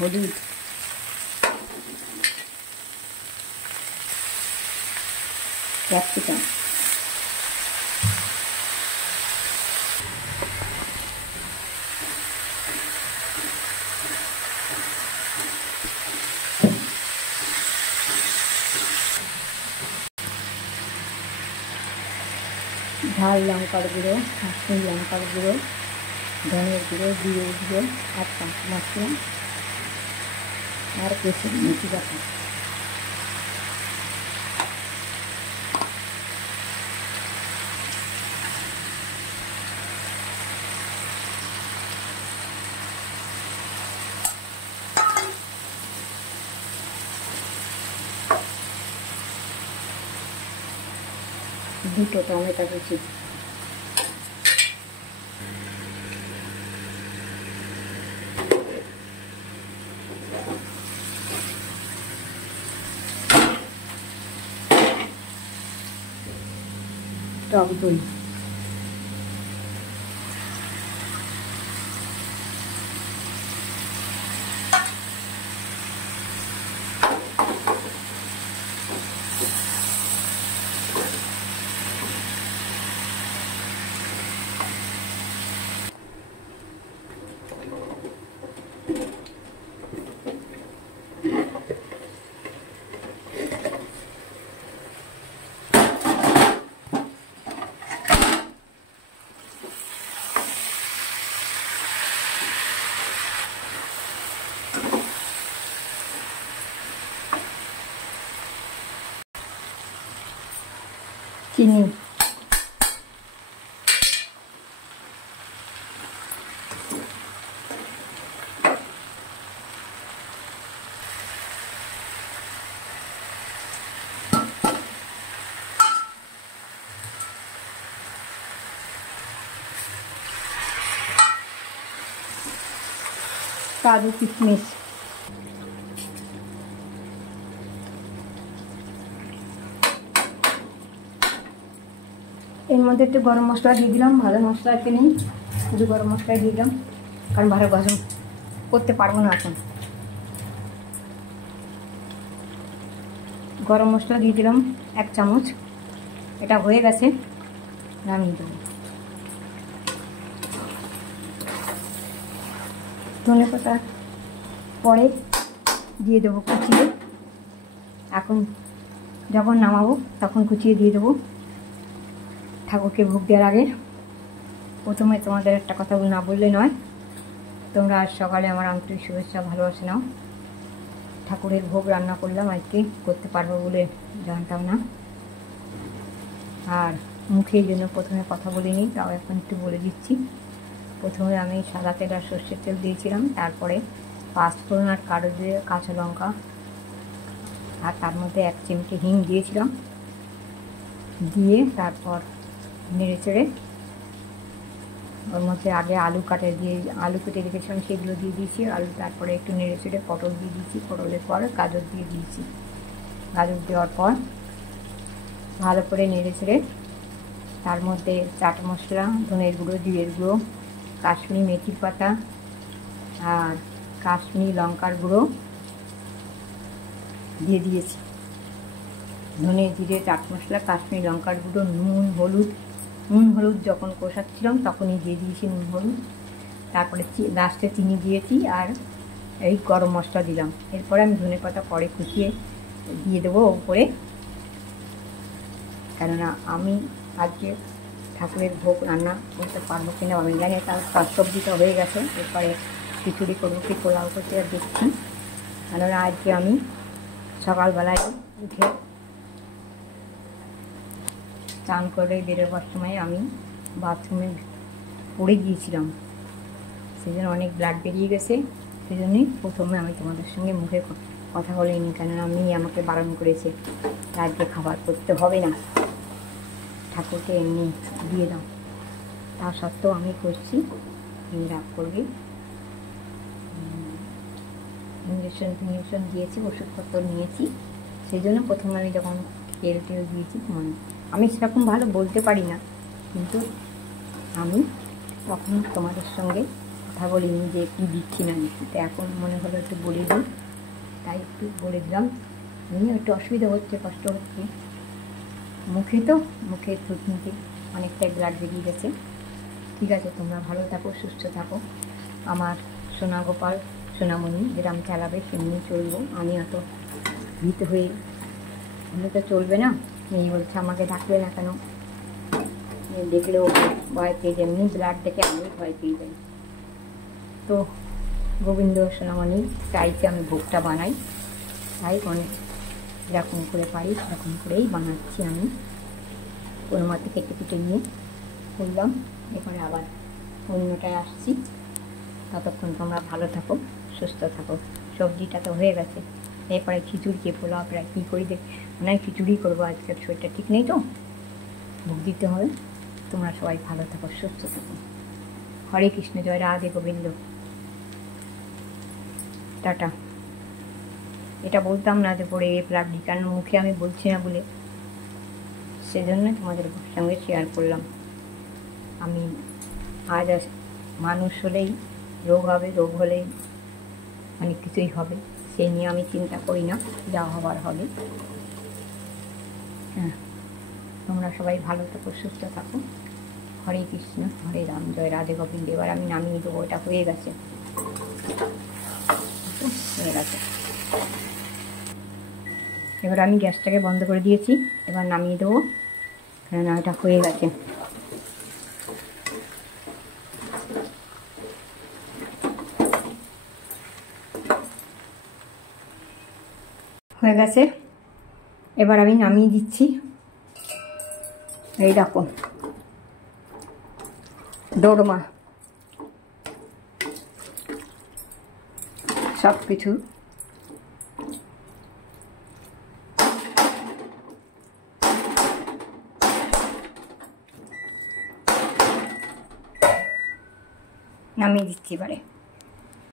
হলুদ, ক্যাপসিকাম, ঝাল লঙ্কার গুঁড়ো, কাশ্মীরি লঙ্কার গুঁড়ো, ধনের গুঁড়ো, জিরে গুঁড়ো, আর চাট মশলা, আর কেসরি মেথি বাটা। দুটো টমেটো কুচি, টক দই, চিনি, কাজু কিশমিশ, এর মধ্যে একটু গরম মশলা দিয়ে দিলাম। ভালো মশলা একটু নেই, শুধু গরম মশলাই দিয়ে দিলাম, কারণ ভালো গরম করতে পারবো না এখন। গরম মশলা দিয়ে দিলাম 1 চামচ। এটা হয়ে গেছে, নামিয়ে দেবো। ধনে পাতা পরে দিয়ে দেবো কুচিয়ে, এখন যখন নামাবো তখন কুচিয়ে দিয়ে দেবো। ঠাকুরকে ভোগ দেওয়ার আগে প্রথমে তোমাদের একটা কথা না বললে নয়, তোমরা আজ সকালে আমার আন্তরিক শুভেচ্ছা ভালোবাসে নাও। ঠাকুরের ভোগ রান্না করলাম আজকে, করতে পারবো বলে জানতাম না, আর মুখের জন্য প্রথমে কথা বলিনি, তাও এখন একটু বলে দিচ্ছি। প্রথমে আমি সাদা তেল আর সর্ষের তেল দিয়েছিলাম, তারপরে পাঁচফোড়ন আর কাঁচা লঙ্কা, আর তার মধ্যে 1 চিমটি হিং দিয়েছিলাম, দিয়ে তারপর নেড়ে চেড়ে ওর মধ্যে আগে আলু কেটে রেখেছিলাম, সেগুলো দিয়ে দিয়েছি। আলু তারপরে একটু নেড়ে চেড়ে পটল দিয়ে দিয়েছি, পটলের পর গাজর দিয়ে দিয়েছি। গাজর দেওয়ার পর ভালো করে নেড়ে চেড়ে তার মধ্যে চাট মশলা, ধনের গুঁড়ো, জিরের গুঁড়ো, কাশ্মীরি মেথির পাতা আর কাশ্মীরি লঙ্কার গুঁড়ো দিয়ে দিয়েছি। ধনে, জিরে, চাট মশলা, কাশ্মীরি লঙ্কার গুঁড়ো, নুন হলুদ যখন কষাচ্ছিলাম তখনই দিয়ে দিয়েছি নুন হলুদ। তারপরে লাস্টে চিনি দিয়েছি, আর এই গরম মশলা দিলাম। এরপরে আমি ধনে পাতা পরে কুচিয়ে দিয়ে দেবো উপরে, কেননা আমি আজকে ঠাকুরের ভোগ রান্না করতে পারবো কিনা আমি জানি। তার সবজিটা হয়ে গেছে, এরপরে খিচুড়ি করবো কি পোলাও করতে আর দেখছি। কেননা আজকে আমি সকালবেলায় উঠে চান করে বেরোবার সময় আমি বাথরুমে পড়ে গিয়েছিলাম, সেই জন্য অনেক ব্লাড বেরিয়ে গেছে। সেই জন্যই প্রথমে আমি তোমাদের সঙ্গে মুখে কথা বলিনি, কেননা আমি আমাকে বারণ করেছে আজকে খাবার করতে হবে না, ঠাকুরকে এমনি দিয়ে দাও। তা সত্ত্বেও আমি করছি, তুমি রাগ করবে। ইঞ্জেকশন দিয়েছি, ওষুধপত্র নিয়েছি, সেই জন্য প্রথমে আমি যখন তেল দিয়েছি, আমি সেরকম ভালো বলতে পারি না, কিন্তু আমি তখন তোমাদের সঙ্গে কথা বলিনি যে কী দিচ্ছি না দিচ্ছি, তো এখন মনে হলো একটু বলে দিই, তাই একটু বলে দিলাম। এমনি একটু অসুবিধা হচ্ছে, কষ্ট হচ্ছে মুখে, তো মুখে থুতনিতে অনেকটাই ব্লাড বেরিয়ে গেছে। ঠিক আছে, তোমরা ভালো থাকো, সুস্থ থাকো। আমার সোনা গোপাল সোনামণি যেরকম চালাবে সেমনি চলবো। আমি অত ভীত হয়ে হলে তো চলবে না। এই বলছে আমাকে ডাকবে না কেন, দেখলেও ভয় পেয়ে যায়, এমনি ব্লাড দেখে আমি ভয় পেয়ে যাই। তো গোবিন্দ সোনামণি চাইছে আমি ভোগটা বানাই, তাই অনেক যেরকম করে পারি সেরকম করেই বানাচ্ছি আমি। কোনো মতে কেটে কেটে নিয়ে করলাম। এরপরে আবার অন্যটায় আসছি। ততক্ষণ তোমরা ভালো থাকো, সুস্থ থাকো। সবজিটা তো হয়ে গেছে, এরপরে খিচুড়ি পোলাও প্রায় কী করি দেখ, মনে হয় খিচুড়ি করবো। আজকের শরীরটা ঠিক নেই, তো ভোগ দিতে হবে। তোমরা সবাই ভালো থাকো, সুস্থ থাকো। হরে কৃষ্ণ, জয় রাধে গোবিন্দ, টাটা। এটা বলতাম না যে পরে প্লাবলি, কারণ মুখে আমি বলছি না বলে, সেজন্য তোমাদের সঙ্গে শেয়ার করলাম। আমি আজ মানুষ হলেই রোগ হবে, রোগ হলেই অনেক কিছুই হবে, সেই নিয়ে আমি চিন্তা করি না, যা হবার হবে। হ্যাঁ, তোমরা সবাই ভালো থাকো, সুস্থ থাকো। হরে কৃষ্ণ, হরে রাম, জয় রাধে গোবিন্দ। এবার আমি নামিয়ে দেবো, ওটা হয়ে গেছে, হয়ে গেছে। এবার আমি গ্যাসটাকে বন্ধ করে দিয়েছি, এবার নামিয়ে দেবো, কেননা এটা হয়ে গেছে। হয়ে গেছে, এবার আমি নামিয়ে দিচ্ছি। এই দেখো দোরমা সব কিছু নামিয়ে দিচ্ছি এবারে।